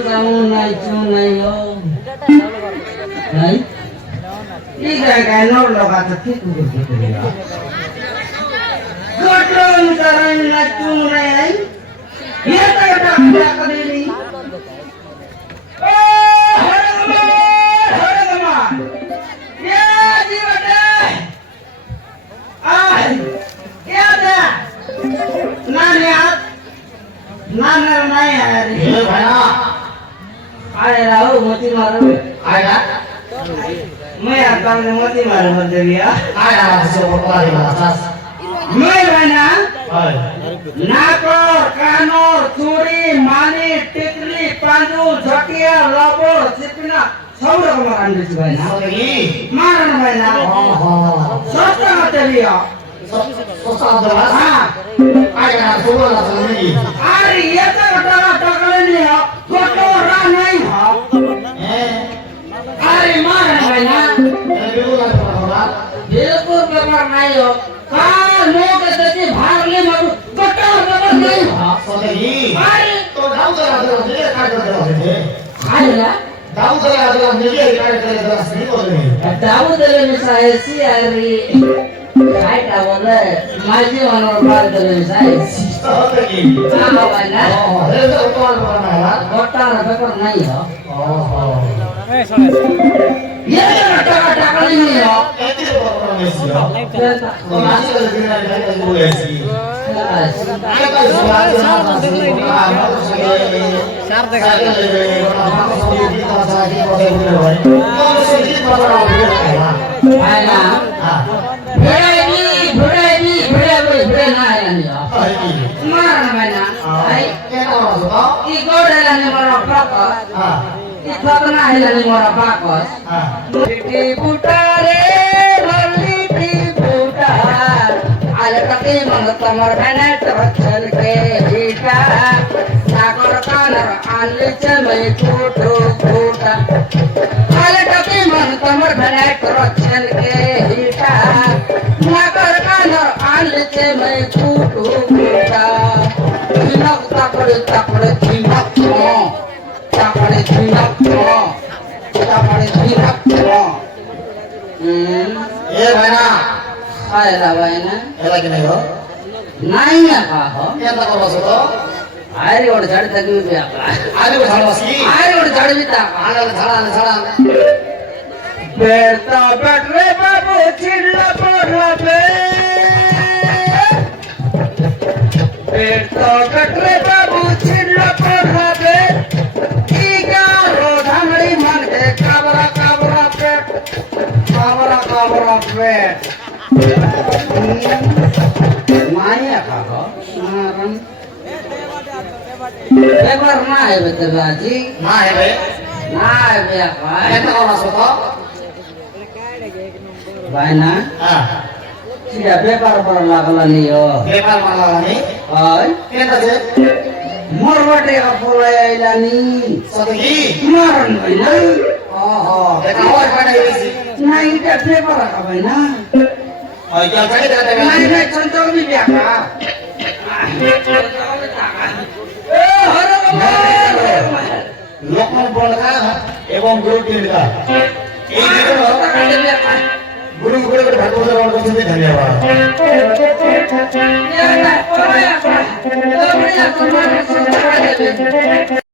kamu naik yo. Naik. Iya kanor lo kata gitu gitu ya. Godong sekarang naik naik. Iya tak ada kediri. Ya jiwa deh. Ya deh. Naniat. Nanar naik hari. ये भैया आए राहु मोती मारो आया मैं आता हूँ मोती मारो मत दिया आया से बोला मासास मैं बना हाय नाकोर कानोर चूड़ी मानी टिकली पांडू झटिया लबोर चिपना सब रकम अंडे चुकाई ना सही मारन बना हां सस्ता मत लिया सोसा दला हाँ आया बोला सही अरे ये तो कटरा टकले नहीं हो कटोरा नहीं हो अरे मारन बना बिल्कुल पेपर नहीं हो कहाँ लोग कहते भाग ले मगर कटोर पेपर नहीं हो अरे खाएगा दाऊद मिसाइल सी अरे काय बोले माझी मनोर बाल मिसाइल हाँ बना कटोर पेपर नहीं हो ये टका नहीं हो कमर में चल के जीता सागर कानर आले चले छोटो छोटा आले टके मन कमर में चल के जीता सागर कानर आले चले छोटो छोटा झिनक तापड़े तापड़े झिनक तापड़े झिनक तापड़े झिनक ये भैया आए ला भाईना ये लगे नहीं हो नहीं है हो क्या तक बस तो आरे और झाड़ तक भी पे आगे बढ़ा बस की आरे और झाड़ भी तक आगे झड़ा बेटा बैठ रे बाबू चिल्ला पड़ला पे बेटा बैठ रे बाबू चिल्ला पड़ला पे की गारो धमड़ी मन के काबरा काबरा पे माया का मारन पेपर ना है बेतबाजी ना है बे ना है बे क्या तक बस तो भाई ना हां सीधा पेपर पर लागला नहीं हो पेपर माला नहीं हाय क्या तक मोरवटे का पोला आइला नी सदगी मारन भाई ना ओहो देखा और पढ़ाई इसी नहीं क्या पेपर का भाई ना और क्या पढ़े जाते हैं नहीं नहीं संतोष भी ब्याका लोकमन बोल का एवं गुरु टीम का ये देखो गुरु गुरु के भगवान और को से धन्यवाद ये ना कोया कोया तो बढ़िया तुम्हारे संस्कार है